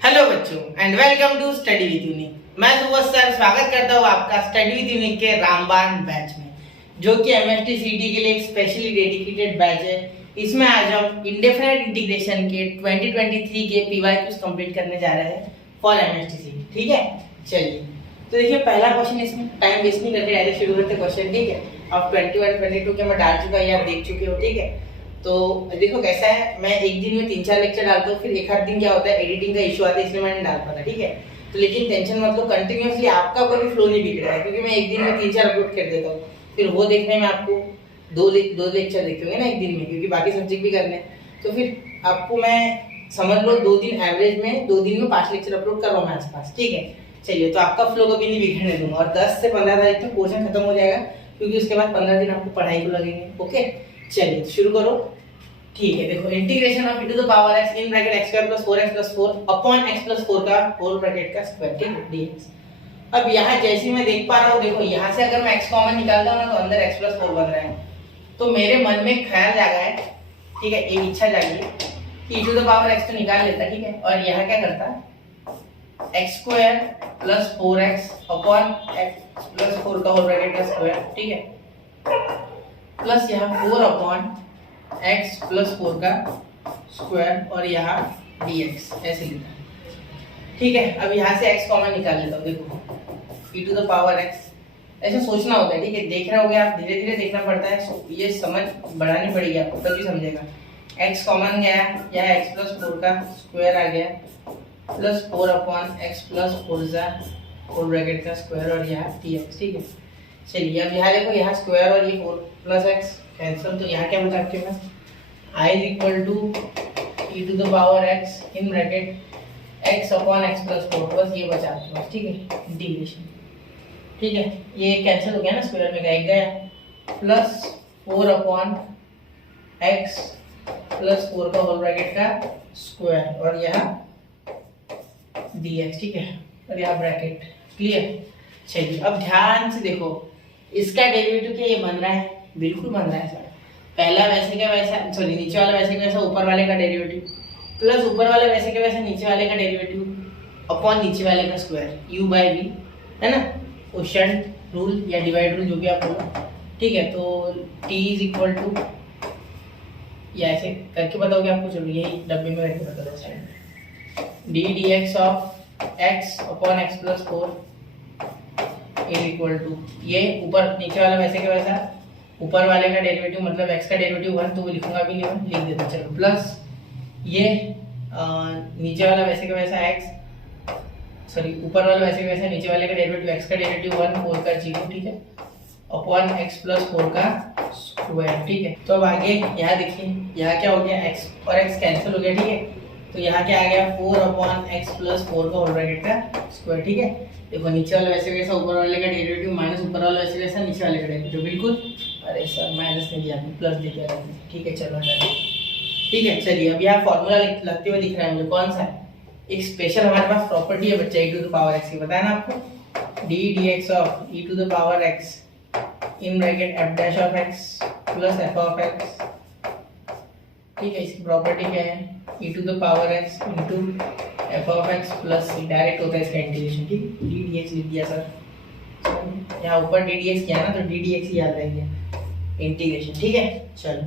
Hello बच्चों and welcome to study with Unique. मैं सुबह सर स्वागत करता हूँ आपका स्टडी विद यूनिक के रामबाण बैच में, जो कि एमएसटी सीटी के लिए एक स्पेशली डेडिकेटेड बैच है। इसमें आज हम इंडेफिनिट इंटीग्रेशन के 2023 के पीवाईक्यूज कंप्लीट करने जा रहे हैं फॉर एमएसटी सीटी। ठीक है, चलिए तो देखिए पहला क्वेश्चन, इसमें टाइम वेस्ट नहीं करते, डायरेक्ट शुरू करते क्वेश्चन। ठीक है, अब 21 22 के मैं डाल चुका, ये आप देख चुके हो। ठीक है, तो देखो कैसा है, मैं एक दिन में 3-4 लेक्चर डालता हूँ, फिर एक आध दिन क्या होता है एडिटिंग का इशू आता है, इसलिए मैं नहीं डाल पाता। ठीक है, तो लेकिन टेंशन मत लो, कंटिन्यूअसली आपका कोई फ्लो नहीं बिगड़ रहा है, क्योंकि मैं एक दिन में 3-4 अपलोड कर देता हूँ। फिर वो देखने में आपको दो लेक्चर देखते होंगे ना एक दिन में, क्योंकि बाकी सब्जेक्ट भी करने हैं। तो फिर आपको मैं समझ लो 2 दिन एवरेज में 2 दिन में 5 लेक्चर अपलोड कर रहा हूँ मैं आसपास। ठीक है, चलिए तो आपका फ्लो कभी नहीं बिगड़ने दूंगा, और 10 से 15 तारीख तक पोर्शन खत्म हो जाएगा, क्योंकि उसके बाद 15 दिन आपको पढ़ाई को लगेंगे। ओके, चलिए तो शुरू करो। ठीक है, देखो integration of e to the power x in bracket x square plus 4x plus 4 upon x plus 4 का होल ब्रैकेट का स्क्वायर। ठीक है, dx। अब यहाँ जैसे मैं देख पा रहा हूँ, देखो यहाँ से अगर मैं x कॉमन निकालता हूँ ना, तो अंदर x प्लस 4 बन रहा है। तो मेरे मन में ख्याल जागा है, ठीक है, एक इच्छा जागी कि e to the power x तो निकाल लेता। ठीक है, और यहाँ क्या करता, x square plus 4x upon x plus 4 का होल ब्रैकेट का स्क्वायर। ठीक है, प्लस यहाँ 4 अपॉन x प्लस 4 का स्क्वायर और यहाँ dx ऐसे लिखा है। ठीक है, अब यहाँ से x कॉमन निकाल लेता हूँ। देखो e to the power x ऐसे सोचना होता है। ठीक है, देख रहे होगे आप, धीरे धीरे देखना पड़ता है, ये समझ बढ़ानी पड़ेगी आपको, तभी समझेगा। x कॉमन गया, यहाँ x प्लस 4 का स्क्वायर आ गया, प्लस 4 अपॉन x प्लस 4 का होल ब्रैकेट का स्क्वायर और यहाँ dx। ठीक है, चलिए अब यहाँ देखो, यहाँ स्क्वायर और ये 4 प्लस x कैंसिल, तो यहाँ क्या बचा आपके पास, I is equal to e to the power x in bracket x upon x plus 4, बस ये बचा आपके पास। ठीक है, इंटीग्रेशन। ठीक है, ये कैंसिल हो गया ना, स्क्वायर में एक गया, प्लस 4 अपॉन x प्लस 4 का होल ब्रैकेट का स्क्वायर और यहाँ dx। ठीक है, और यहाँ ब्रैकेट। क्लियर? चलिए अब ध्यान से देखो, इसका डेरिवेटिव क्या ये बन रहा है, बिल्कुल बन रहा है सर। पहला वैसे का वैसा, सॉरी नीचे वाला वैसे का वैसा ऊपर वाले का डेरिवेटिव, प्लस ऊपर वाला वैसे का वैसा नीचे वाले का डेरिवेटिव अपॉन नीचे वाले का स्क्वायर, u बाई v, है ना, क्वोशिएंट रूल या डिवाइड रूल, जो भी आप बोलो। ठीक है, तो t इज इक्वल टू, या ऐसे करके बताओगे आपको, चलो यही डब्बे में करके बता दो side, d dx of x upon x plus 4 is equal to, ये ऊपर नीचे वाला वैसे का वैसा, ऊपर वाले का डेरिवेटिव मतलब x का डेरिवेटिव 1, तो वो लिखूंगा भी नहीं, लिख देता चलो, प्लस ये नीचे वाला वैसे का वैसा x, सॉरी ऊपर वाला वैसे का वैसा, नीचे वाले का डेरिवेटिव x का डेरिवेटिव 1 4 का 0। ठीक है, अपॉन x प्लस 4 का स्क्वायर। ठीक है, तो अब आगे यहाँ देखिए, यहाँ क्या हो गया, x और x कैंसिल हो गया। ठीक है, तो यहाँ क्या आ गया, 4 अपॉन x प्लस 4 का होल ब्रैकेट का स्क्वायर। ठीक है, देखो नीचे वाला वैसे वैसा, ऊपर वाले का डेरिवेटिव माइनस ऊपर वाला वैसे वैसा, नीचे वाले का डेरिवेटिव बिल्कुल, अरे सर माइनस नहीं दिया, प्लस दिया। ठीक है, चलो हटा दो। ठीक है, चलिए अब यहाँ फॉर्मूला लगते हुए दिख रहा है मुझे, कौन सा है, एक स्पेशल हमारे पास प्रॉपर्टी है बच्चा, e to the power x की, बताया ना आपको, d dx of e to the power x in bracket f dash of x plus f of x। ठीक है, इसकी प्रॉपर्टी क्या है, e to the power x into f of x plus c, direct होता है इसका integration. ठीक है, d dx लिख दिया सर, यहाँ ऊपर d dx किया ना, तो d dx याद रह गया, इंटीग्रेशन। ठीक है, चलो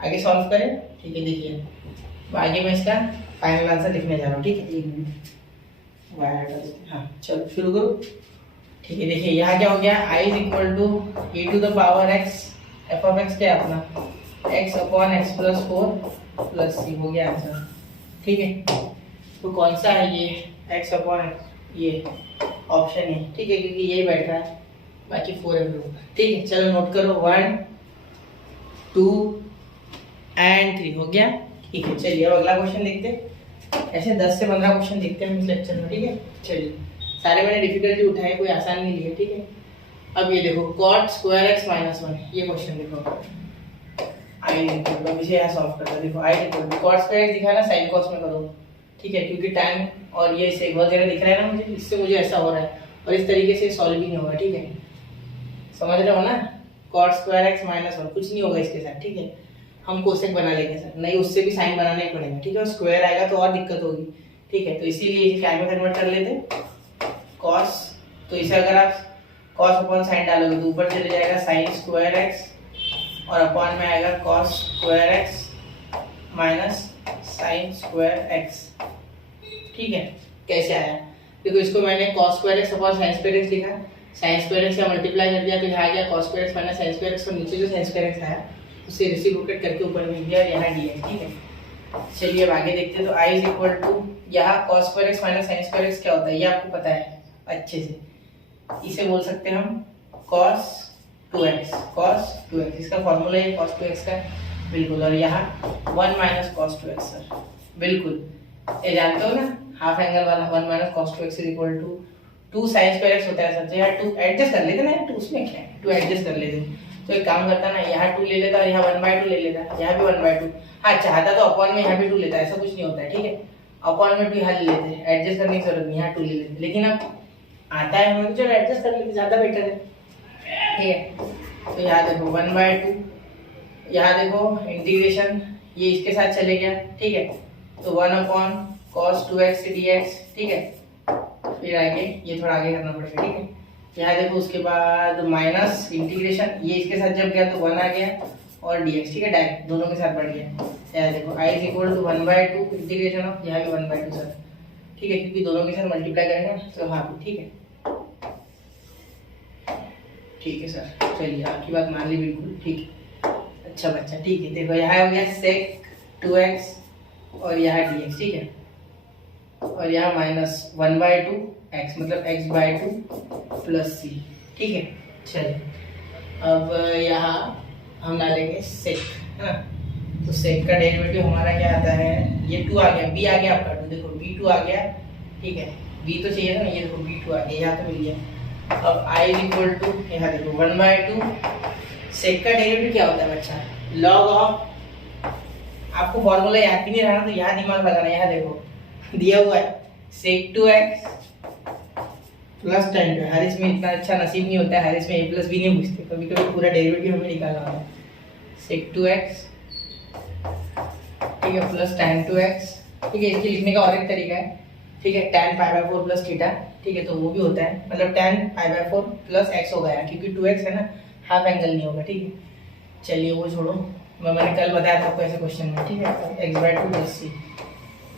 आगे सॉल्व करें। ठीक है, देखिए आगे मैं इसका फाइनल आंसर लिखने जा रहा हूँ। ठीक है, 1 मिनट, हाँ चलो शुरू करो। ठीक है, देखिए यहाँ क्या हो गया, i is equal to e to the power x, f of x क्या है अपना, x upon x plus 4 plus c, हो गया आंसर। ठीक है, तो कौन सा है ये, x अपॉन x, ये ऑप्शन है। ठीक है, क्योंकि यही बैठ रहा है, बाकी 4 है ग्रुप। ठीक है, चलो नोट करो, 1 2 एंड 3 हो गया। ठीक है, चलिए अब अगला क्वेश्चन देखते हैं, ऐसे 10 से 15 क्वेश्चन देखते हैं इस लेक्चर में। ठीक है, चलिए सारे मैंने डिफिकल्टी उठाए, कोई आसान नहीं लिए। ठीक है, अब ये देखो cot स्क्वायर x माइनस 1, ये क्वेश्चन देखो, आई इक्वल टू, इसे यहाँ सॉल्व करते हैं। देखो I equal to cot square x दिखा है ना, साइन cos में करो। ठीक है, क्योंकि टाइम और ये सेक वगैरह दिख रहा है ना मुझे, इससे मुझे ऐसा हो रहा है, और इस तरीके से सॉल्व भी नहीं होगा। ठीक है, समझ रहे हो ना, cot स्क्वायर x माइनस 1 कुछ नहीं होगा इसके साथ। ठीक है, हम कोसेक बना लेंगे सर, नहीं उससे भी साइन बनाना ही पड़ेगा। ठीक है, स्क्वायर आएगा तो और दिक्कत होगी, ठीक है, तो इसीलिए इसे क्या में कन्वर्ट कर लेते हैं, कॉस। तो इसे अगर आप कॉस अपॉन साइन डालोगे तो ऊपर चले जाएगा साइन स्क्वायर एक्स और अपॉन में आएगा cos square x minus sign square x. ठीक है, कैसे आया देखो, इसको मैंने cos square x upon sine square x लिखा, साइन स्क्वायर एक्स का मल्टीप्लाई कर दिया तो यहाँ आ गया cos square x minus sign square x, और नीचे जो साइन स्क्वायर एक्स आया उसे रेसिप्रोकेट करके ऊपर में दिया और यहाँ dx। ठीक है, चलिए अब आगे देखते हैं। तो i इज इक्वल टू यहाँ cos square x minus sign square x क्या होता है ये आपको पता है अच्छे से, इसे बोल सकते हैं हम cos 2x, cos 2x इसका फॉर्मूला है cos 2x का, बिल्कुल। और यहाँ 1 माइनस cos 2x सर, बिल्कुल ये जानते हो ना, हाफ एंगल वाला 1 minus cos 2x is equal to 2 sin square x होता है सर। तो यहाँ 2 एडजस्ट कर लेते ना, 2 उसमें क्या है, 2 एडजस्ट कर लेते। तो एक काम करता ना, यहाँ 2 ले लेता और यहाँ 1/2 ले लेता, यहाँ भी 1/2। हाँ चाहता तो अपॉन में यहाँ भी 2 लेता, ऐसा कुछ नहीं होता है। ठीक है, अपॉन में 2 यहाँ ले लेते हैं, एडजस्ट करने की जरूरत नहीं, यहाँ 2 ले लेते। लेकिन अब आता है हमें, चलो एडजस्ट कर लेते, ज़्यादा बेटर है। ठीक है, तो यहाँ देखो 1/2, यहाँ देखो इंटीग्रेशन ये इसके साथ चले गया। ठीक है, तो 1 अपॉन cos 2x dx। ठीक है, फिर आगे ये थोड़ा आगे करना पड़ेगा। ठीक है, यहाँ देखो उसके बाद माइनस इंटीग्रेशन ये इसके साथ जब गया तो 1 आ गया और dx। ठीक है, डायरेक्ट दोनों के साथ बढ़ गया। यहाँ देखो i is equal to 1/2 integration of, यहाँ भी 1/2 सर। ठीक है, क्योंकि दोनों के साथ मल्टीप्लाई करेंगे तो हाँ ठीक है, ठीक है सर। चलिए आपकी बात मान ली, बिल्कुल ठीक है, अच्छा बच्चा। ठीक है, देखो यहाँ हो गया sec 2x और यहाँ dx। ठीक है, और यहाँ माइनस 1/2 x मतलब x/2 प्लस c। ठीक है, चलिए अब यहाँ हम डालेंगे सेक, है ना। तो सेक का डेरिवेटिव हमारा क्या आता है, ये 2 आ गया, b आ गया आपका 2, देखो b2 आ गया। ठीक है, b तो चाहिए था ना, ये देखो b2 आ गया, यहाँ तो मिल गया। अब i इज इक्वल टू यहाँ देखो 1/2, सेक का डेरिवेटिव क्या होता है बच्चा, लॉग ऑफ। आपको फॉर्मूला याद भी नहीं रहा ना, तो यहाँ दिमाग लगाना। यहाँ देखो दिया हुआ है sec 2x प्लस tan 2। हर इसमें इतना अच्छा नसीब नहीं होता है, हर इसमें a प्लस भी नहीं पूछते, कभी कभी पूरा डेरिवेटिव हमें निकालना होता है। sec 2x, ठीक है, प्लस tan 2x। ठीक है, इसके लिखने का और एक तरीका है। ठीक है, tan π/4 प्लस थीटा। ठीक है, तो वो भी होता है, मतलब tan π/4 प्लस x होगा यहाँ, क्योंकि 2x है ना, हाफ एंगल नहीं होगा। ठीक है, चलिए वो छोड़ो, मैंने कल बताया था आपको ऐसे क्वेश्चन में। ठीक है, x/2 प्लस c।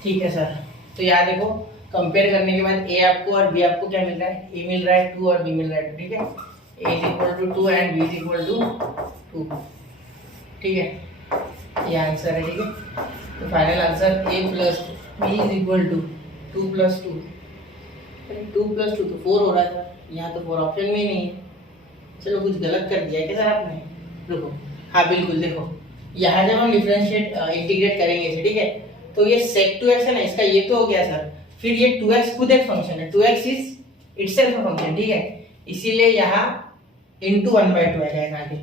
ठीक है सर, तो यहाँ देखो कंपेयर करने के बाद a आपको और b आपको क्या मिल रहा है, a मिल रहा है 2 और b मिल रहा है 2। ठीक है, a is equal to 2 and b is equal to 2। ठीक है, ये आंसर है। ठीक है, तो final answer a plus b is equal to 2 plus 2। 2 plus 2 तो 4 हो रहा था, यहाँ तो 4 ऑप्शन में ही नहीं है। चलो कुछ गलत कर दिया है क्या सर आपने, रुको। हाँ बिल्कुल, देखो यहाँ जब हम डिफरेंशिएट इंटीग्रेट करेंगे इसे, ठीक है, तो ये sec 2x है ना, इसका ये तो हो गया सर। फिर ये 2x खुद एक फंक्शन है, 2x is itself a function. ठीक है, इसीलिए यहाँ इनटू 1/2 आ जाएगा आगे।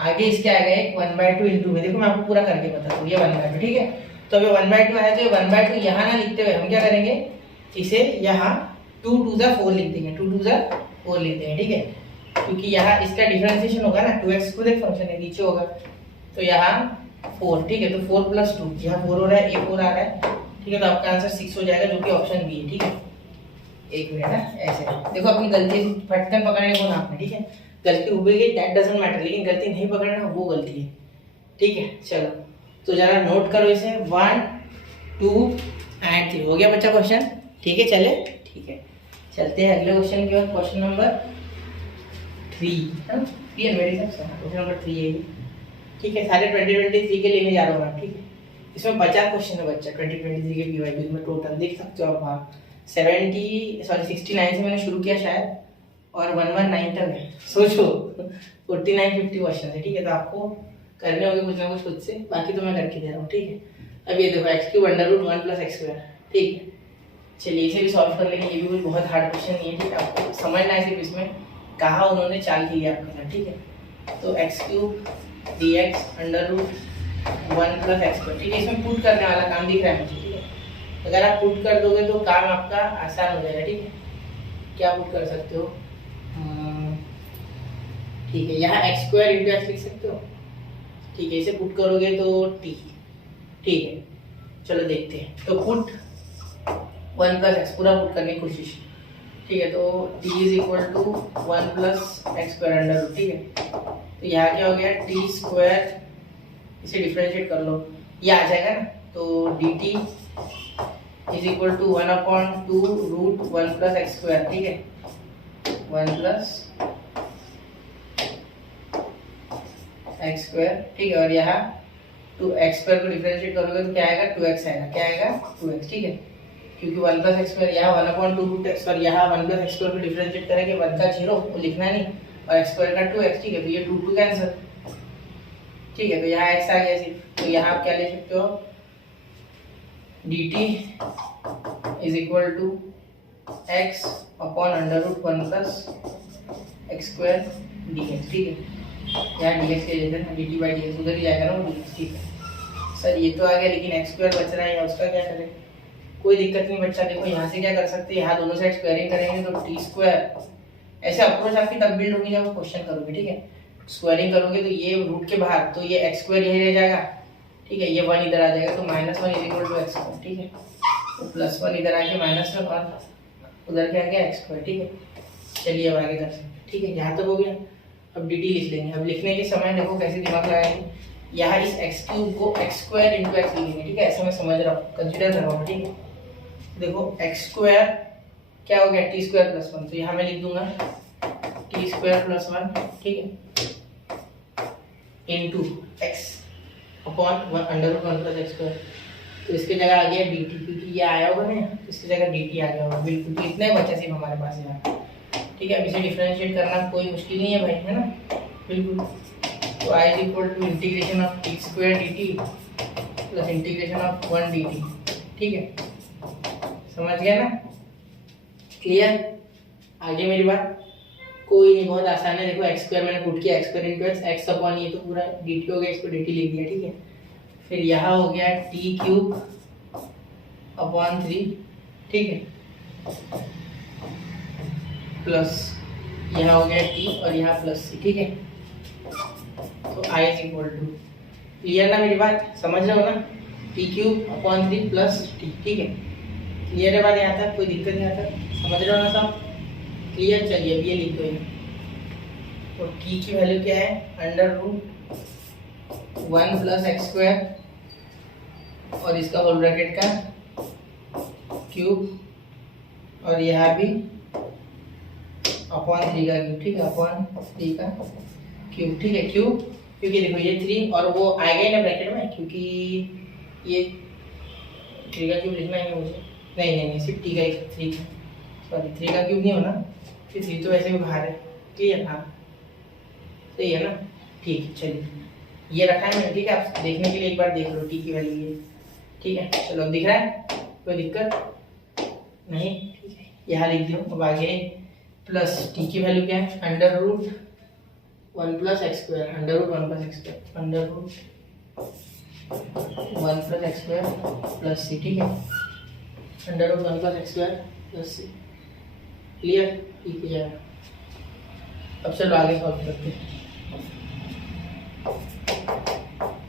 आगे इसके आ गए 1/2 इनटू में, देखो मैं आपको पूरा करके बताता हूँ, ये 1/2। ठीक है, तो अभी 1/2 है, तो ये 1/2 यहाँ ना लिखते हुए हम क्या करेंगे, इसे यहाँ 2 2 जा 4 लिख देंगे, 2 2 जा 4 लिख देंगे। ठीक है, क्योंकि यहाँ इसका डिफरेंशिएशन होगा ना, 2x खुद एक फंक्शन है, नीचे होगा, तो यहाँ 4। ठीक है, तो 4 प्लस 2, यहाँ 4 हो रहा है, ये 4 आ रहा है। ठीक है, तो आपका आंसर 6 हो जाएगा, जो कि ऑप्शन बी है। ठीक है, एक मिनट ना, ऐसे देखो अपनी गलती फटकन पकड़ने को ना आपने। ठीक है, गलती हो गई दैट डजंट मैटर, लेकिन गलती नहीं पकड़ना वो गलती है। ठीक है, चलो तो जरा नोट करो इसे, 1 2 एंड 3 हो गया बच्चा क्वेश्चन। ठीक है, चले ठीक है, चलते हैं अगले क्वेश्चन की ओर। क्वेश्चन नंबर 3 है, क्वेश्चन नंबर 3 है। ठीक है, सारे 2023 के लेने जा रहा हूँ मैं। ठीक है, इसमें 50 क्वेश्चन है बच्चा 2023 के पीवाईक्यू में टोटल, देख सकते हो आप वहाँ 69 से मैंने शुरू किया शायद, और 119 तक है, सोचो 49-50 क्वेश्चन है। ठीक है, तो आपको करने होंगे कुछ ना कुछ खुद से, बाकी तो मैं करके दे रहा हूँ। ठीक है, अब ये देखो x³ √1 + x²। ठीक है, चलिए इसे भी सॉल्व कर लेंगे, ये भी कोई बहुत हार्ड क्वेश्चन नहीं है। ठीक है, आपको समझना है सिर्फ इसमें कहाँ उन्होंने चाल की है आपके साथ। ठीक है, तो x³ dx √1 + x²। ठीक है, इसमें पुट करने वाला काम दिख रहा है मुझे। ठीक है, अगर आप पुट कर दोगे तो काम आपका आसान हो जाएगा। ठीक है, क्या पुट कर सकते हो, ठीक है, यहाँ x² × x लिख सकते हो। ठीक है, इसे पुट करोगे तो t। ठीक है, चलो देखते हैं। तो पुट 1 प्लस एक्स पूरा पुट करने की कोशिश, ठीक है। तो t is equal to 1 plus x square under root, ठीक है। तो यहाँ क्या हो गया टी स्क्वायर, इसे डिफ्रेंशिएट कर लो, ये आ जाएगा ना। तो d t is equal to 1/2 root 1 plus x square, ठीक है, 1 प्लस एक्स स्क्वायर, ठीक है। और यहाँ 2x स्क्वायर को डिफरेंशिएट करोगे तो क्या आएगा 2x आएगा, क्या आएगा 2x, ठीक है। क्योंकि 1 प्लस एक्स स्क्वायर यहाँ 1/2 रूट एक्स, और यहाँ 1 प्लस एक्स स्क्वायर को डिफरेंशिएट करेंगे 1 का 0 वो लिखना नहीं, और एक्स स्क्वायर का 2x, ठीक है। तो ये 2 कैंसिल, ठीक है। तो यहाँ x आ गया सिर्फ, तो यहाँ आप क्या ले सकते हो dt is equal to x upon under root 1 plus x square dx, ठीक है। यहाँ dx ले लेते हैं, dt बाई dx उधर ही जाएगा ना वो dx, ठीक है। सर ये तो आ गया, लेकिन एक्स स्क्वायर बच रहा है, या उसका क्या करें? कोई दिक्कत नहीं बच्चा, देखो यहाँ से क्या कर सकते हैं, यहाँ दोनों साइड स्क्वायरिंग करेंगे तो टी स्क्वायर, ऐसे अप्रोच आपकी तब बिल्ड होगी जब क्वेश्चन करोगे, ठीक है। स्क्वायरिंग करोगे तो ये रूट के बाहर, तो ये एक्स स्क्वायर यही रह जाएगा, ठीक है। ये 1 इधर आ जाएगा, तो -1 is equal to x square, ठीक है। तो +1 इधर आके -1 और उधर क्या आ गया एक्स स्क्वायर, ठीक है। चलिए अब आगे कर सकते हैं, ठीक है। यहाँ तक हो गया। अब dt लिख लेंगे। अब लिखने के समय देखो कैसे दिमाग लगाएंगे, यहाँ इस एक्स क्यूब को एक्स स्क्वायर इंटू एक्स लिखेंगे, ठीक है। ऐसा मैं समझ रहा हूँ, कंसिडर कर रहा हूँ, ठीक है। देखो एक्स स्क्वायर क्या हो गया टी स्क्वायर प्लस 1, तो यहाँ मैं लिख दूंगा टी स्क्वायर प्लस 1, ठीक है, into x upon under root 1 plus x square. तो इसके जगह आ गया dt, क्योंकि ये आया होगा ना, तो इसकी जगह dt आ गया होगा, बिल्कुल। तो इतना ही बचा सिर्फ हमारे पास यहाँ, ठीक है। अब इसे डिफरेंशिएट करना कोई मुश्किल नहीं है भाई, है ना, बिल्कुल। तो i is equal to integration of t square dt plus integration of 1 dt, ठीक है। समझ गया ना, क्लियर? आगे मेरी बात कोई नहीं, बहुत आसान है। देखो एक्स स्क्वायर मैंने पुट किया, x square into x, x upon ये तो पूरा dt हो गया, इसको dt लिख दिया, ठीक है। फिर यहाँ हो गया टी क्यूब अपॉन 3, ठीक है, प्लस यहाँ हो गया टी और यहाँ प्लस सी, ठीक है। तो i is equal to, clear ना मेरी बात, समझ रहे हो ना, t cube upon 3 plus t, ठीक है। क्लियर है बात यहाँ तक, कोई दिक्कत नहीं आता, समझ रहे हो ना सब, क्लियर? चलिए अब ये लिख दो यहाँ। तो t की वैल्यू क्या है under root 1 plus x square, और इसका होल ब्रैकेट का क्यूब, और यहाँ भी अपॉन 3 का क्यूब, ठीक है, अपॉन 3 का क्यूब, ठीक है। क्यूब क्योंकि देखो ये 3 और वो आएगा ही ना ब्रैकेट में, क्योंकि ये 3 का क्यूब लिखना है मुझे, नहीं सिर्फ t का 3 का, सॉरी 3 का क्यूब नहीं होना, फिर 3 तो वैसे भी बाहर है, क्लियर? हाँ सही है ना, ठीक है। चलिए ये रखा है मैंने, ठीक है। आप देखने के लिए एक बार देख लो t की वैल्यू ये, ठीक है। चलो अब दिख रहा है, कोई दिक्कत नहीं, ठीक है। यहाँ लिख दो। अब आगे प्लस t की वैल्यू क्या है under root 1 plus x square, under root 1 plus x square, under root 1 plus x square plus C, ठीक है, under root 1 plus x square plus C, clear? ठीक है। अब चलो आगे सॉल्व करते हैं।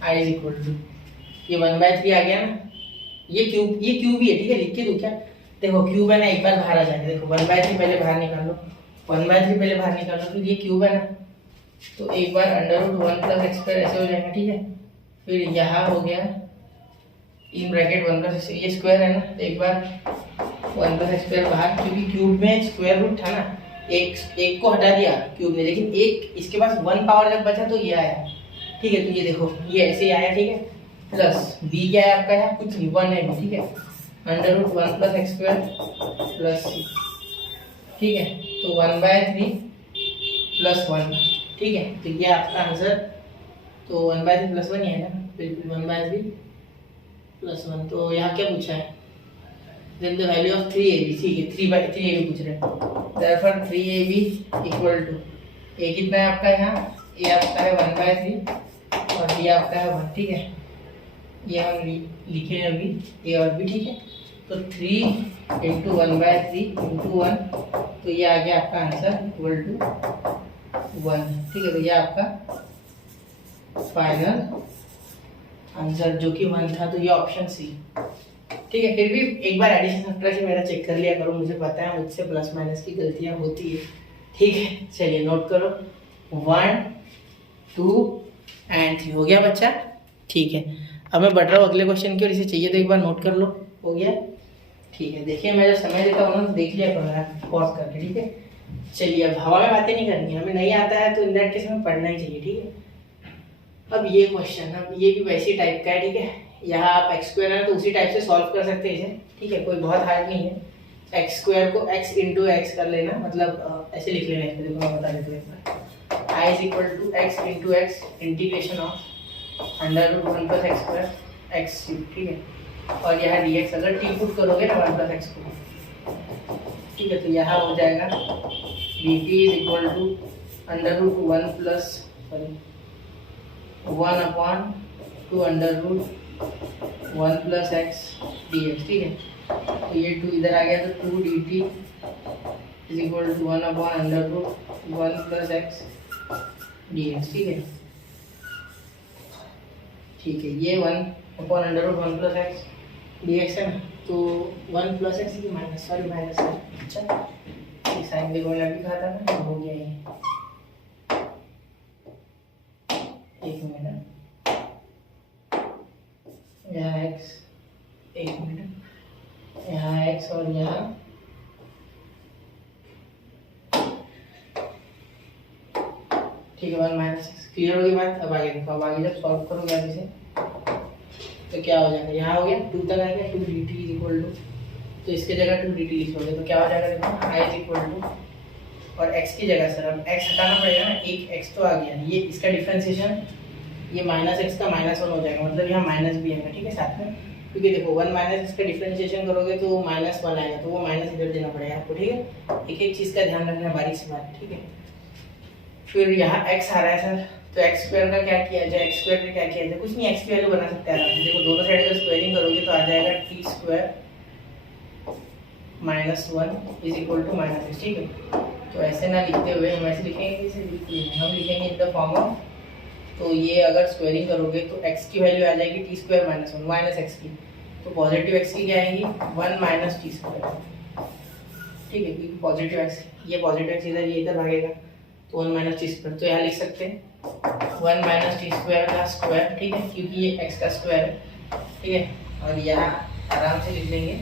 i इज इक्वल टू, ये 1/3 आ गया ना, ये क्यूब ही है, ठीक है, लिख के दो क्या, देखो क्यूब है ना, एक बार बाहर आ जाएगा, देखो 1/3 पहले बाहर निकाल लो, 1/3 पहले बाहर निकाल लो, फिर ये क्यूब है ना, तो एक बार under root 1 plus x square ऐसे हो जाएगा, ठीक है। फिर यहाँ हो गया इन ब्रैकेट 1 प्लस, ये स्क्वायर है ना, तो एक बार 1 प्लस एक्स स्क्वायर बाहर, क्योंकि क्यूब में स्क्वायर रूट था ना, एक को हटा दिया क्यूब ने, लेकिन एक इसके पास 1 पावर जब बचा तो ये आया, ठीक है। तो ये देखो ये ऐसे ही आया, ठीक है, प्लस b क्या है आपका, यहाँ कुछ नहीं 1 है, ठीक है, under root 1 plus x square plus C, ठीक है। तो 1/3 प्लस 1, ठीक है। तो ये आपका आंसर, तो 1/3 प्लस 1 ही है ना, बिल्कुल 1/3 प्लस 1। तो यहाँ क्या पूछा है, then the value of 3ab, ठीक है, 3/3ab पूछ रहे हैं, therefore 3ab equal to a कितना है आपका, यहाँ a आपका है 1/3 और b आपका है 1, ठीक है। ये हम लिखे हैं अभी a और b, ठीक है। तो 3 × 1/3 × 1, तो ये आ गया आपका आंसर इक्वल टू 1, ठीक है। तो ये आपका फाइनल आंसर जो कि 1 था, तो ये ऑप्शन सी ठीक है, फिर भी एक बार एडिशन सब्ट्रैक्शन मेरा चेक कर लिया करो, मुझे पता है मुझसे प्लस माइनस की गलतियाँ होती है। ठीक है, चलिए नोट करो 1 2 एंड 3 हो गया बच्चा। ठीक है, अब मैं बढ़ रहा हूँ अगले क्वेश्चन की और इसे चाहिए तो एक बार नोट कर लो। हो गया? ठीक है, देखिए मैं जब समय देता हूँ ना तो देख लिया करो यार पॉज करके। ठीक है, चलिए अब हवा में बातें नहीं करनी है, हमें नहीं आता है तो इन दैट केस हमें पढ़ना ही चाहिए। ठीक है, अब ये क्वेश्चन, अब ये भी वैसी टाइप का है। ठीक है, यहाँ आप एक्स स्क्वायर है तो उसी टाइप से सॉल्व कर सकते हैं इसे। ठीक है, कोई बहुत हार्ड नहीं है। एक्स स्क्वायर को एक्स इंटू एक्स कर लेना, मतलब ऐसे लिख लेना है। देखो मैं बता देता हूँ एक बार, I is equal to x into x integration of under root 1 plus x square x cube. ठीक है, और यहाँ डी एक्स अगर टी पुट करोगे ना 1 प्लस एक्स को, ठीक है, तो यहाँ हो जाएगा d t is equal to under root 1 plus 1 upon 2 under root 1 plus x d x. ठीक है, तो ये 2 इधर आ गया तो 2 d t is equal to 1 upon under root 1 plus x d x. ठीक है, ठीक है, ये 1 upon under root 1 plus x d x है ना, तो 1 प्लस एक्स की माइनस, सॉरी माइनस है। अच्छा, ये साइन देखो मैंने अभी कहा था ना, हो गया ये। एक मिनट, यहाँ एक्स, एक मिनट, यहाँ एक्स और यहाँ ठीक है 1 माइनस एक्स। क्लियर होगी बात? अब आगे देखो, अब आगे जब सॉल्व करोगे आप इसे तो क्या हो जाएगा, यहाँ हो गया 2 तक आ गया, 2 d t is equal to, तो इसके जगह 2 डी टी लिखोगे तो क्या हो जाएगा, देखो आई इज इक्वल टू, और x की जगह सर अब x हटाना पड़ेगा ना, एक x तो आ गया, ये इसका डिफरेंशिएशन ये माइनस एक्स का -1 हो जाएगा, मतलब यहाँ माइनस भी आएगा। ठीक है, साथ में, क्योंकि देखो 1 माइनस एक्स का डिफरेंशिएशन करोगे तो -1 आएगा, तो वो माइनस इधर देना पड़ेगा आपको। ठीक है, एक एक चीज़ का ध्यान रखना बारीक से बारीक। ठीक है, फिर यहाँ x आ रहा है सर, तो एक्स स्क्वायर का क्या किया जाए, एक्स स्क्वायर का क्या किया जाए, कुछ नहीं, एक्स की वैल्यू बना सकते हैं आराम से। देखो दोनों साइड अगर स्क्वायरिंग करोगे तो आ जाएगा t square -1 is equal to -6। ठीक है, तो ऐसे ना लिखते हुए हम ऐसे लिखेंगे, हम लिखेंगे इन द फॉर्म ऑफ, तो ये अगर स्क्वायरिंग करोगे तो x की वैल्यू आ जाएगी टी स्क्वायर -1 माइनस एक्स की, तो पॉजिटिव x की क्या आएगी 1 माइनस टी स्क्वायर। ठीक है, क्योंकि पॉजिटिव x, ये पॉजिटिव x इधर, ये इधर भागेगा, तो 1 माइनस टी स्क्वायर, तो यहाँ लिख सकते हैं 1 माइनस टी स्क्वायर का स्क्वायर। ठीक है, क्योंकि ये x का स्क्वायर है। ठीक है, और यहाँ आराम से लिख लेंगे,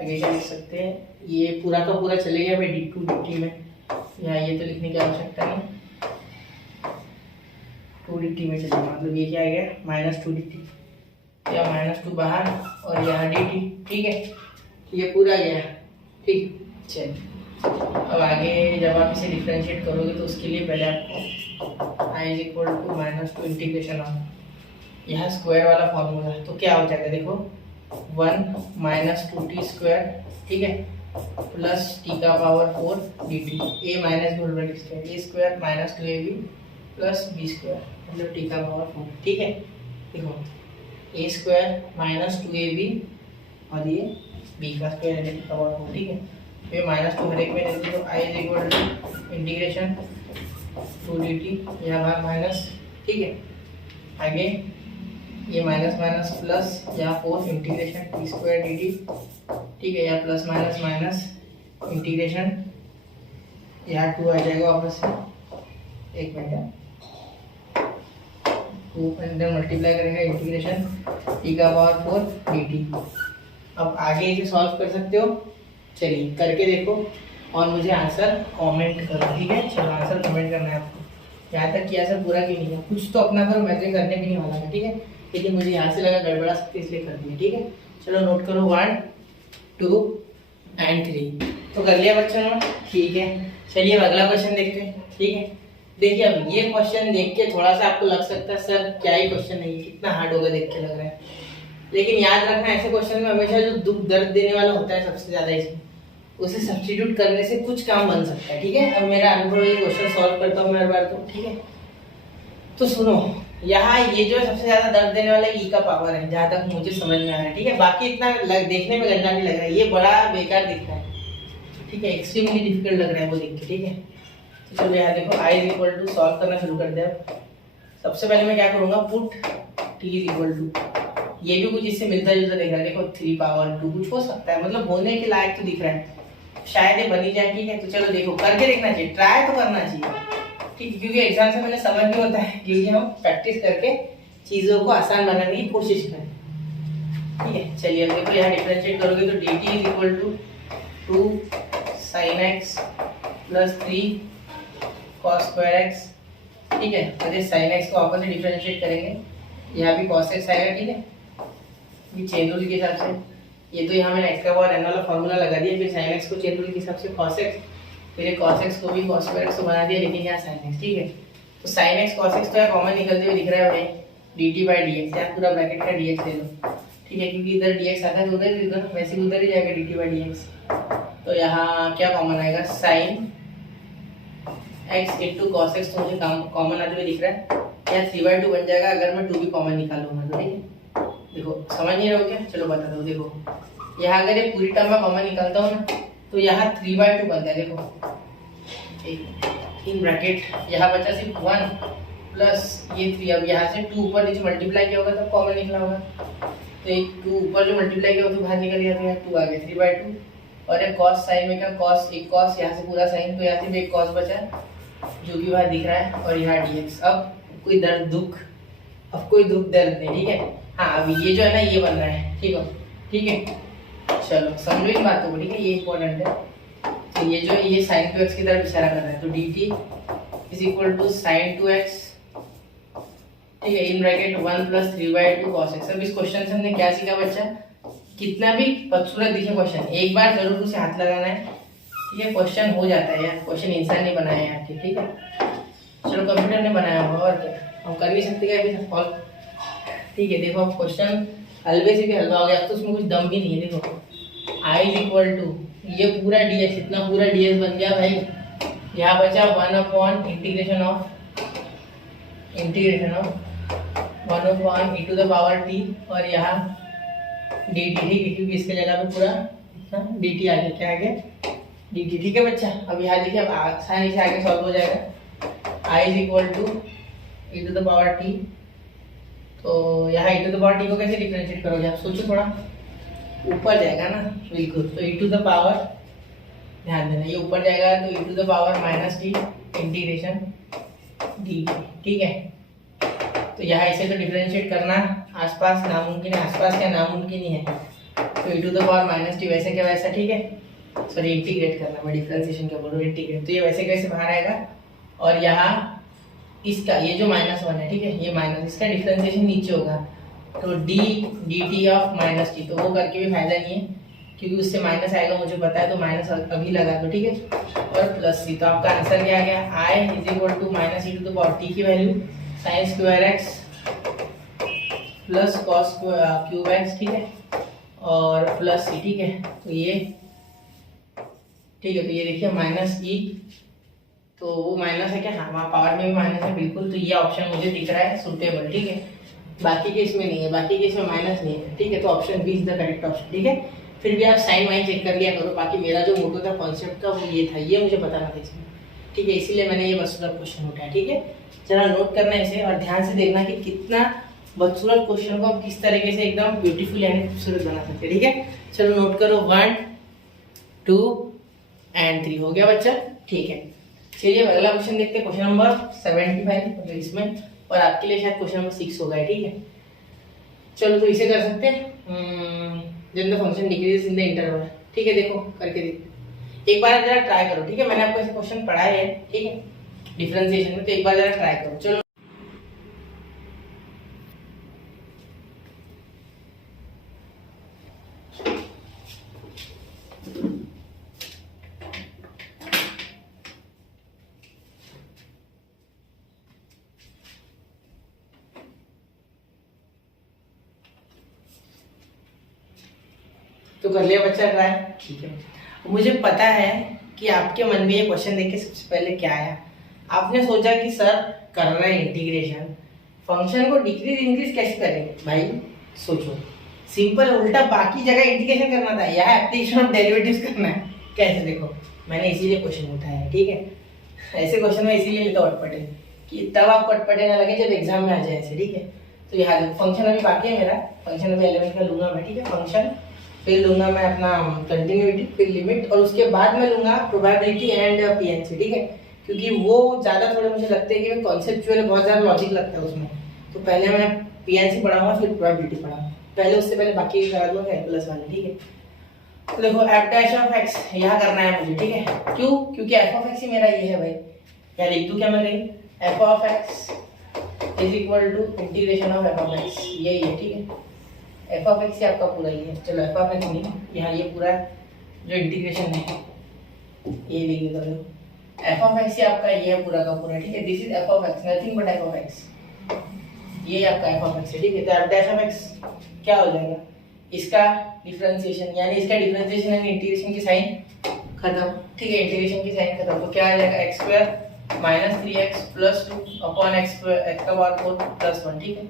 आगे क्या लिख सकते हैं, ये पूरा का पूरा चले गया भाई डी2 dt में, यहाँ ये तो लिखने की आवश्यकता नहीं, 2 dt में चलेगा, मतलब ये क्या आ गया -2 dt, या -2 बाहर और यहाँ dt। ठीक है, ये पूरा गया। ठीक, चलिए अब आगे जब आप इसे डिफरेंशिएट करोगे तो उसके लिए पहले आपको i is equal to -2 integration of, यहाँ स्क्वायर वाला फॉर्मूला है, तो क्या हो जाएगा, देखो 1 माइनस 2t स्क्वायर, ठीक है, प्लस t का power 4 dt, a minus whole bracket square, a square minus 2ab plus b square, मतलब t का पावर 4। ठीक है, देखो a स्क्वायर माइनस 2ab और ये b का स्क्वायर है, t का पावर 4। ठीक है, ये -2 हर एक में रहती है, तो i is equal to integration 2 dt, यहाँ बाहर माइनस। ठीक है, आगे ये माइनस माइनस प्लस, यहाँ 4 इंटीग्रेशन टी स्क्वायर dt। ठीक है, यहाँ प्लस माइनस माइनस इंटीग्रेशन, यहाँ 2 आ जाएगा वापस से, एक मिनट, 2 अंदर मल्टीप्लाई करेंगे इंटीग्रेशन टी का पावर 4 dt। अब आगे इसे सॉल्व कर सकते हो, चलिए करके देखो और मुझे आंसर कमेंट करो। ठीक है, चलो आंसर कमेंट करना है आपको, यहाँ तक किया आंसर पूरा क्यों नहीं है, कुछ तो अपना करो, मैं तो करने भी नहीं वाला था। ठीक है, लेकिन मुझे यहाँ से लगा गड़बड़ा सकती इसलिए कर दिया। ठीक है, चलो नोट करो 1 2 एंड 3, तो कर लिया बच्चों नोट। ठीक है, चलिए अब अगला क्वेश्चन देखते हैं। ठीक है, देखिए अब ये क्वेश्चन देख के थोड़ा सा आपको लग सकता है सर क्या ही क्वेश्चन नहीं, कितना हार्ड होगा देख के लग रहा है, लेकिन याद रखना ऐसे क्वेश्चन में हमेशा जो दुख दर्द देने वाला होता है सबसे ज्यादा इसमें, उसे सब्स्टिट्यूट करने से कुछ काम बन सकता है। ठीक है, अब मेरा अनुभव ये क्वेश्चन सॉल्व करता हूँ मैं हर बार, तो ठीक है, तो सुनो, यहाँ ये जो सबसे ज्यादा दर्द देने वाला ई का पावर है, जहाँ तक मुझे समझ में आ रहा है। ठीक है, बाकी इतना देखने में गंदा नहीं लग रहा है, ये बड़ा बेकार दिख रहा है। ठीक है, एक्सट्रीमली डिफिकल्ट लग रहा है वो देख के। ठीक है, तो चलो यहाँ देखो आई इज इक्वल टू, सॉल्व करना शुरू कर दे। अब सबसे पहले मैं क्या करूँगा, put t is equal to ये भी कुछ इससे मिलता जुलता दिख रहा है, देखो 3 पावर 2 कुछ हो सकता है, मतलब होने के लायक तो दिख रहा है, शायद ये बनी जाए। ठीक है, तो चलो देखो करके देखना चाहिए, ट्राई तो करना चाहिए। ठीक है, क्योंकि एग्जाम से मैंने समझ भी होता है, क्योंकि हम प्रैक्टिस करके चीज़ों को आसान बनाने की कोशिश करें। ठीक है, चलिए अब देखो यहाँ डिफरेंशिएट करोगे तो dt is equal to 2 sin x plus 3 cos square x। ठीक है, अरे sin x को वापस से डिफरेंशिएट करेंगे, यहाँ भी cos x आएगा। ठीक है, ये चेन रूल के हिसाब से, ये तो यहाँ मैंने x का पावर n वाला फॉर्मूला लगा दिया, फिर sin x को चेन रूल के हिसाब से cos x, फिर ये cos x को भी cos स्क्वायर x को बना दिया, लेकिन यहाँ sin x। ठीक है, तो sin x cos x तो यहाँ कॉमन निकलते हुए दिख रहा है भाई, dt बाई dx, यहाँ पूरा ब्रैकेट का dx ले लो। ठीक है, क्योंकि इधर dx आता है तो उधर वैसे ही उधर ही जाएगा dt बाई dx, तो यहाँ क्या कॉमन आएगा, sin x into cos x, तो मुझे कॉमन आते हुए दिख रहा है, यहाँ 3/2 बन जाएगा अगर मैं 2 भी कॉमन निकालूंगा तो। ठीक है, देखो समझ नहीं रहे हो क्या, चलो बता दो। देखो यहाँ अगर ये पूरी टर्म में कॉमन निकालता हूँ ना, तो यहाँ 3/2 बनता है, देखो इन ब्रैकेट, यहाँ बचा सिर्फ 1 प्लस ये 3, अब यहाँ से 2 ऊपर नीचे मल्टीप्लाई किया होगा तब कॉमन निकला होगा, तो एक 2 ऊपर जो मल्टीप्लाई किया तो बाहर निकल गया, तो यहाँ 2 आ गया 3/2, और एक cos साइन में क्या cos, एक cos यहाँ से पूरा साइन, तो यहाँ से एक cos बचा जो कि बाहर दिख रहा है, और यहाँ dx। अब कोई दर्द दुख, अब कोई दुख दर्द नहीं। ठीक है, हाँ अब ये जो है ना ये बन रहा है। ठीक है, ठीक है, चलो समझो इन बातों को। ठीक है, ये इंपॉर्टेंट है। तो ये जो ये sin 2x की तरफ इशारा कर रहा है, तो dt is equal to sin 2x। ठीक है, in bracket 1 plus 3/2 cos x। अब इस क्वेश्चन से हमने क्या सीखा बच्चा, कितना भी बदसूरत दिखे क्वेश्चन, एक बार जरूर उसे हाथ लगाना है। ठीक है, क्वेश्चन हो जाता है यार, क्वेश्चन इंसान ने बनाया है आपके। ठीक है, चलो कंप्यूटर ने बनाया होगा, और क्या हम कर नहीं सकते क्या भी सॉल्व। ठीक है, देखो अब क्वेश्चन हलवे से भी हलवा हो गया, अब तो उसमें कुछ दम भी नहीं है। देखो i इज इक्वल टू ये पूरा dx, इतना पूरा dx बन गया भाई, यहाँ बचा 1 upon integration of 1 upon e to the power t, और यहाँ dt। ठीक है, क्योंकि इसके जगह पे पूरा dt आ गया, क्या आ गया dt। ठीक है बच्चा, अब यहाँ देखिए अब आसानी से आगे सॉल्व हो जाएगा। i is equal to e to the power t, तो यहाँ e to the power t को कैसे डिफरेंशिएट करोगे आप सोचो थोड़ा, ऊपर जाएगा ना, बिल्कुल, तो e टू द पावर, ध्यान देना ये ऊपर जाएगा, तो e to the power minus t integration dt। ठीक है, तो यहाँ इसे तो डिफरेंशिएट करना आसपास नामुमकिन है, आसपास क्या नामुमकिन ही है, तो e to the power minus t वैसे क्या वैसा। ठीक है, सॉरी इंटीग्रेट करना, मैं डिफरेंशिएशन क्या बोल रहा हूँ, इंटीग्रेट, तो ये वैसे कैसे बाहर आएगा, और यहाँ इसका ये जो -1 है, ठीक है, ये माइनस, इसका डिफरेंशिएशन नीचे होगा, तो dt ऑफ माइनस टी, तो वो करके भी फायदा नहीं है क्योंकि उससे माइनस आएगा मुझे पता है, तो माइनस अभी लगा दो। ठीक है, और प्लस सी, तो आपका आंसर क्या आ गया, i is equal to minus e to the power t की value sin square x plus cos cube x। ठीक है, और प्लस सी। ठीक है, तो ये ठीक है, तो ये देखिए माइनस ई, तो वो माइनस है क्या, हाँ वहाँ पावर में भी माइनस है बिल्कुल, तो ये ऑप्शन मुझे दिख रहा है सूटेबल। ठीक है, बाकी के इसमें नहीं है, बाकी के इसमें माइनस नहीं है। ठीक है, तो option B is the correct option. ठीक है, फिर भी आप साइन वाइन चेक कर लिया करो, बाकी मेरा जो मोटो था कॉन्सेप्ट का वो ये था, ये मुझे बताना था इसमें। ठीक है, इसीलिए मैंने ये बदसूरत क्वेश्चन उठाया। ठीक है, जरा नोट करना इसे और ध्यान से देखना कि कितना बदसूरत क्वेश्चन को हम किस तरीके से एकदम ब्यूटीफुल यानी खूबसूरत बना सकते हैं। ठीक है, चलो नोट करो 1 2 एंड 3 हो गया बच्चा। ठीक है, चलिए अगला क्वेश्चन देखते हैं, क्वेश्चन नंबर 75 मतलब इसमें, और आपके लिए शायद क्वेश्चन नंबर 6 होगा। ठीक है, चलो तो इसे कर सकते हैं, जब the function decrease in the interval. ठीक है, देखो करके देखो, एक बार जरा ट्राई करो। ठीक है, मैंने आपको ऐसे क्वेश्चन पढ़ाए है, ठीक है, डिफरेंशिएशन में, तो एक बार जरा ट्राई करो। चलो तो कर लिया बच्चा ट्राई। ठीक है, मुझे पता है कि आपके मन में ये क्वेश्चन देख के सबसे पहले क्या आया, आपने सोचा कि सर कर रहे हैं इंटीग्रेशन, फंक्शन को डिक्रीज इंक्रीज कैसे करेंगे। भाई सोचो, सिंपल उल्टा बाकी जगह इंटीग्रेशन करना था, यहाँ एप्लीकेशन ऑफ डेरिवेटिव्स करना है। कैसे, देखो मैंने इसीलिए क्वेश्चन उठाया है। ठीक है, ऐसे क्वेश्चन में इसीलिए लिखा अटपटे कि तब आपको अटपटे ना लगे जब एग्जाम में आ जाए ऐसे। ठीक है, तो यहाँ देखो फंक्शन अभी बाकी है मेरा, फंक्शन अभी एलिमेंट का लूंगा मैं, ठीक है। फंक्शन फिर लूंगा मैं अपना कंटिन्यूटी, फिर लिमिट, और उसके बाद मैं लूंगा प्रोबेबिलिटी एंड पीएनसी, ठीक है। क्योंकि वो ज़्यादा थोड़े मुझे लगते हैं कि कॉन्सेप्चुअल बहुत ज़्यादा लॉजिक लगता है उसमें, तो पहले मैं पीएनसी पढ़ाऊंगा फिर प्रोबेबिलिटी पढ़ाऊंगा, पहले उससे पहले बाकी करा दूंगा कैलकुलस वाले, ठीक है। तो देखो एफ डैश ऑफ एक्स यहाँ करना है मुझे, ठीक है। क्यों? क्योंकि एफ ऑफ एक्स ही मेरा ये है भाई, यहाँ लिख दूँ क्या मैं कहीं, F of X is equal to integration of F of X, यही है, ठीक है। एफ ऑफ एक्स आपका पूरा ही है, चलो एफ ऑफ एक्स नहीं, यहाँ ये पूरा जो इंटीग्रेशन है ये लिख देता हूँ, एफ ऑफ एक्स आपका ये है पूरा का पूरा, ठीक है। This is F of x, nothing but F of x, ये आपका एफ ऑफ एक्स है, ठीक है। तो एफ डैश ऑफ एक्स क्या हो जाएगा, इसका डिफरेंशिएशन, यानी इसका डिफरेंशिएशन यानी इंटीग्रेशन की साइन खत्म, ठीक है। इंटीग्रेशन की साइन खत्म, तो क्या आ जाएगा x square minus 3x plus 2 upon x का पावर 4 प्लस 1, ठीक है।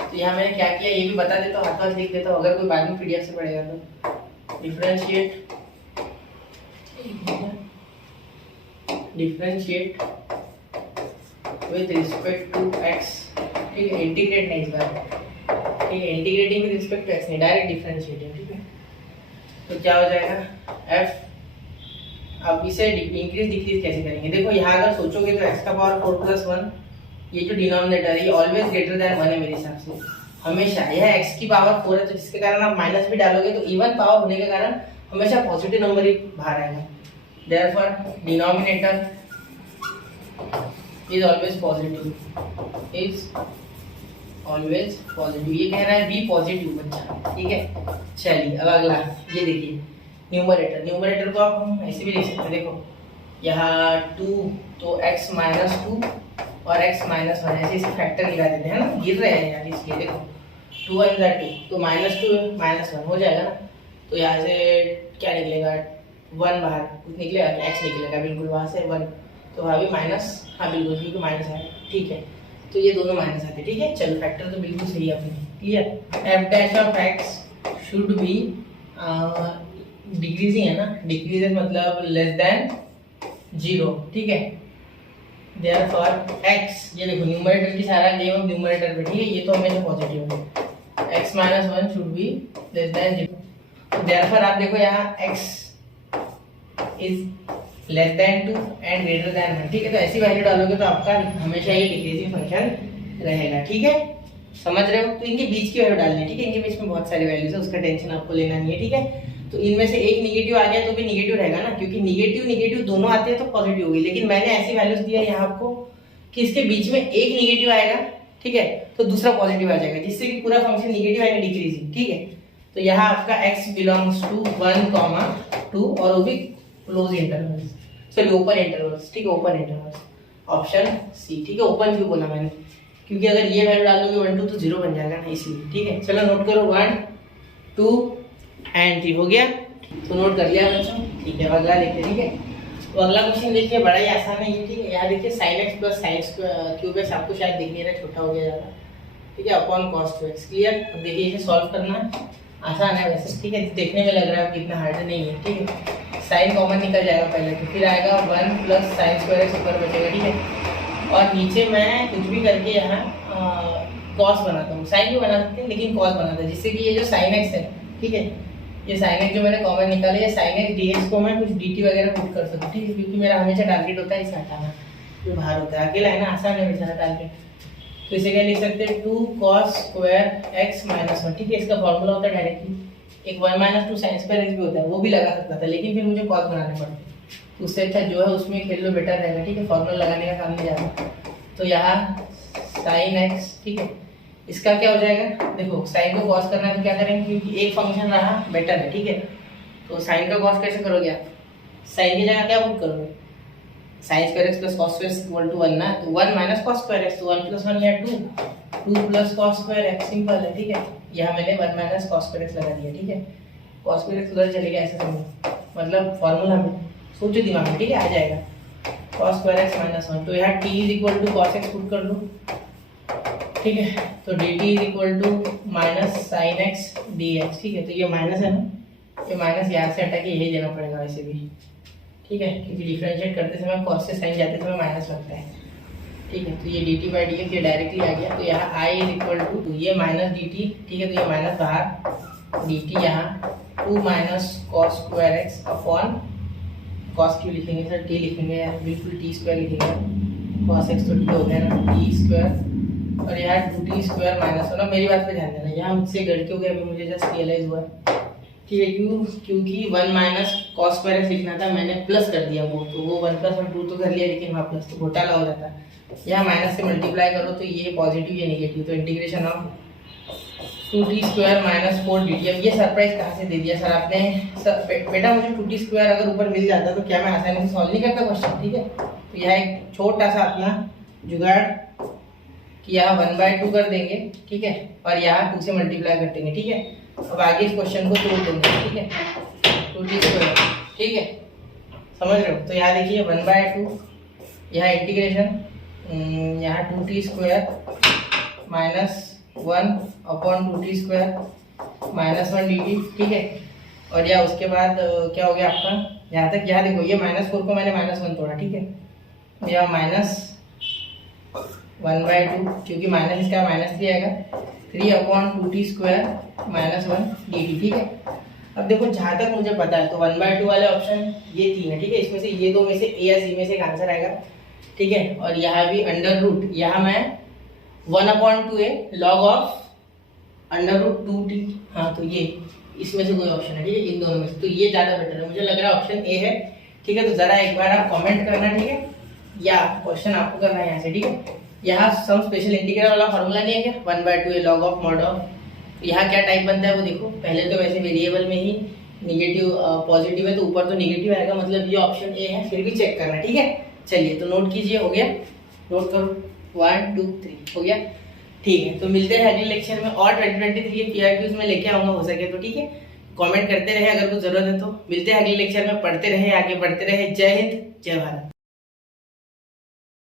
तो यहाँ मैंने क्या किया ये भी बता देता हूँ, हाथ लिख देता हूँ, अगर कोई बाद में पीडीएफ से पढ़ेगा तो। Differentiate with respect to x, ठीक है। इंटीग्रेट नहीं इस बार, ठीक है। Integrating with respect to x नहीं, डायरेक्ट डिफरेंशिएटिंग, ठीक है। तो क्या हो जाएगा f, अब इसे इंक्रीज डिक्रीज कैसे करेंगे, देखो यहाँ अगर सोचोगे तो x का पावर 4 प्लस 1, ये जो डिनोमिनेटर है ये ऑलवेज ग्रेटर देन 1 है मेरे हिसाब से, हमेशा। यह x की पावर 4 है, तो जिसके कारण आप माइनस भी डालोगे तो इवन पावर होने के कारण हमेशा पॉजिटिव नंबर ही बाहर आएगा। Therefore denominator is always positive, is always positive, ये कह रहा है बी पॉजिटिव बच्चा, ठीक है। चलिए अब अगला ये देखिए न्यूमरेटर, न्यूमरेटर को आप हम ऐसे भी लिख सकते हैं, देखो यहाँ 2 तो x माइनस 2 और x माइनस 1 ऐसे इसे फैक्टर लगा देते हैं ना, गिर रहे हैं यार, इसलिए देखो 2 1 जा 2 तो -2 माइनस 1 हो जाएगा ना। तो यहाँ से क्या निकलेगा, 1 बाहर कुछ निकलेगा, x निकलेगा बिल्कुल वहाँ से 1, तो वहाँ भी माइनस, हाँ बिल्कुल क्योंकि माइनस है, ठीक है। तो ये दोनों माइनस आते, ठीक है। चलो फैक्टर तो बिल्कुल सही है अपने, clear. F dash of x should be decreasing है ना, डिक्रीज मतलब लेस देन 0, ठीक है। देयरफॉर x, ये देखो न्यूमरेटर की सारा गेम अब न्यूमरेटर पे, ठीक है। ये तो हमेशा पॉजिटिव है, x minus 1 should be less than 0। Therefore आप देखो यहाँ x is less than 2 and greater than 1, ठीक है। तो ऐसी वैल्यू डालोगे तो आपका हमेशा ये डिक्रीजिंग फंक्शन रहेगा, ठीक है। समझ रहे हो? तो इनके बीच की वैल्यू डालनी है, ठीक है। इनके बीच में बहुत सारी वैल्यूज है, उसका टेंशन आपको लेना नहीं है, ठीक है। तो इनमें से एक निगेटिव आ गया तो भी निगेटिव रहेगा ना, क्योंकि निगेटिव निगेटिव दोनों आते हैं तो पॉजिटिव होगी। लेकिन मैंने ऐसी वैल्यूज दिया यहाँ आपको कि इसके बीच में एक निगेटिव आएगा, ठीक है, तो दूसरा पॉजिटिव आ जाएगा, जिससे कि पूरा फंक्शन निगेटिव आएगा डिक्रीजिंग, ठीक है। तो यहाँ आपका x बिलोंग्स टू 1, 2 और वो भी close intervals, sorry open intervals, ठीक है, ओपन इंटरवल्स, ऑप्शन सी, ठीक है। ओपन क्यों बोला मैंने, क्योंकि अगर ये वैल्यू डाल दोगे 1 2 तो 0 बन जाएगा ना, इसलिए, ठीक है। चलो नोट करो 1 2 एंड 3 हो गया, तो नोट कर लिया बच्चों, ठीक है। अगला देखिए, ठीक है। तो अगला क्वेश्चन देखिए, बड़ा ही आसान है ये, ठीक है। यहाँ देखिए sin x plus sin cube x, आपको शायद दिख नहीं रहा, छोटा हो गया ज़्यादा, ठीक है, अपॉन cos 2x, क्लियर। अब देखिए इसे सॉल्व करना आसान है वैसे, ठीक है, देखने में लग रहा है कि इतना हार्ड नहीं है, ठीक है। साइन कॉमन निकल जाएगा पहले, तो फिर आएगा 1 प्लस साइन स्क्वायर एक्स ऊपर बचेगा, ठीक है। और नीचे मैं कुछ भी करके यहाँ कॉस बनाता हूँ, साइन भी बना सकते हैं लेकिन कॉस बनाता है, जिससे कि ये जो साइन एक्स है, ठीक है, ये साइन एक्स जो मैंने कॉमन निकाला, ये साइन एक्स डीएक्स को मैं कुछ dt वगैरह पुट कर सकूँ, ठीक है, क्योंकि मेरा हमेशा टारगेट होता है इसे हटाना, जो बाहर होता है, अकेला है ना, आसान है बेचारा टारगेट। तो इसे क्या लिख सकते हैं, 2 cos स्क्वायर एक्स माइनस 1, ठीक है। इसका फॉर्मूला होता है डायरेक्टली, एक 1 माइनस 2 साइन स्क्वायर एक्स भी होता है, वो भी लगा सकता था, लेकिन फिर मुझे कॉस बनाने पड़ते, तो उससे अच्छा जो है उसमें खेल लो, बेटर रहेगा, ठीक है। फॉर्मूला लगाने का काम नहीं जाता। तो यहाँ साइन एक्स, ठीक है, इसका क्या हो जाएगा, देखो साइन को कॉस करना है तो क्या करेंगे, क्योंकि एक फंक्शन रहा बेटर है, ठीक है। तो साइन का कॉस कैसे करोगे आप, साइन की जगह क्या पुट करोगे, sine square x plus cos square equal to 1 ना, तो 1 माइनस कॉस स्क्वायर एक्स, तो 1 प्लस 1 या 2 plus cos square x, simple है, ठीक है। यहाँ मैंने 1 माइनस कॉस स्क्वायर एक्स लगा दिया, ठीक है। कॉस स्क्वायर एक्स उधर चलेगा, ऐसे समझो, मतलब फॉर्मूला में सोचो दिमाग में, ठीक है, आ जाएगा कॉस स्क्वायर एक्स माइनस 1। तो यहाँ t is equal to cos x put कर लो, ठीक है। तो dt is equal to minus sine x dx, ठीक है। तो ये माइनस है ना, ये माइनस यहाँ से हटा के यही देना पड़ेगा वैसे भी, ठीक है, क्योंकि डिफरेंशिएट करते समय कॉस से साइन जाते समय माइनस लगता है। ठीक है। तो ये dt बाई डी एक्स ये डायरेक्टली आ गया, तो यहाँ आई इज इक्वल टू ये माइनस डी टी, ठीक है, तो ये माइनस बाहर डी टी यहाँ 2 minus cos square x upon cos क्यों लिखेंगे सर, टी लिखेंगे यार, बिल्कुल टी स्क्वायर लिखेंगे, कॉस एक्स तो टी हो गया ना, टी स्क्वायर और यहाँ 2t स्क्वायर माइनस होना। मेरी बात पे ध्यान देना, यहाँ मुझसे गलती हो गई, अभी मुझे जस्ट रियलाइज हुआ, ठीक है, क्योंकि 1 माइनस कॉस स्क्वायर एक्स लिखना था, मैंने प्लस कर दिया वो, तो वो 1 + 1 2 तो कर लिया, लेकिन वहाँ प्लस तो घोटाला हो जाता है। यहाँ माइनस से मल्टीप्लाई करो तो ये पॉजिटिव ये नेगेटिव, तो integration of 2t square minus 4dt। अब ये सरप्राइज कहाँ से दे दिया सर आपने? सर बेटा मुझे 2t स्क्वायर अगर ऊपर मिल जाता तो क्या मैं आसानी से सॉल्व नहीं करता क्वेश्चन, ठीक है। तो यहाँ एक छोटा सा अपना जुगाड़ कि यहाँ 1/2 कर देंगे, ठीक है, और यहाँ 2 से मल्टीप्लाई कर देंगे, ठीक है। अब आगे इस क्वेश्चन को तोड़ देंगे, ठीक है, 2t स्क्वायर, ठीक है, समझ रहे हो। तो यहाँ देखिए 1/2, यहाँ इंटीग्रेशन यहाँ 2t square minus 1 upon 2t square minus 1 dt, ठीक है। और या उसके बाद क्या हो गया आपका, यहाँ तक, यहाँ देखो ये -4 को मैंने -1 तोड़ा, ठीक है, यह -1/2 क्योंकि माइनस इसका -3 आएगा, 3 upon 2t square minus 1 dt, ठीक है। अब देखो जहाँ तक मुझे पता है तो 1/2 वाले ऑप्शन ये 3 है, ठीक है, इसमें से ये दो में से ए या सी में से एक आंसर आएगा, ठीक है। और यहाँ भी अंडर रूट, यहाँ मैं 1/2a log ऑफ √2t, हाँ तो ये इसमें से कोई ऑप्शन है, ठीक है, इन दोनों में से, तो ये ज़्यादा बेटर है, मुझे लग रहा है ऑप्शन ए है, ठीक है। तो ज़रा एक बार आप कमेंट करना, ठीक है, या क्वेश्चन आपको करना है यहाँ से, ठीक है। यहाँ सम स्पेशल इंटीग्रल वाला फॉर्मूला नहीं है क्या, 1/2a log of mod of, यहाँ क्या टाइप बनता है वो देखो, पहले तो वैसे वेरिएबल में ही निगेटिव पॉजिटिव है तो ऊपर तो निगेटिव आएगा, मतलब ये ऑप्शन ए है, फिर भी चेक करना, ठीक है। चलिए तो नोट कीजिए, हो गया, नोट करो, 1 2 3 हो गया, ठीक है। तो मिलते हैं अगले लेक्चर में, और 2023 के पीआरक्यूज में लेके आऊंगा हो सके तो, ठीक है। कमेंट करते रहे अगर कुछ जरूरत है तो, मिलते हैं अगले लेक्चर में, पढ़ते रहे, आगे बढ़ते रहे। जय हिंद, जय भारत।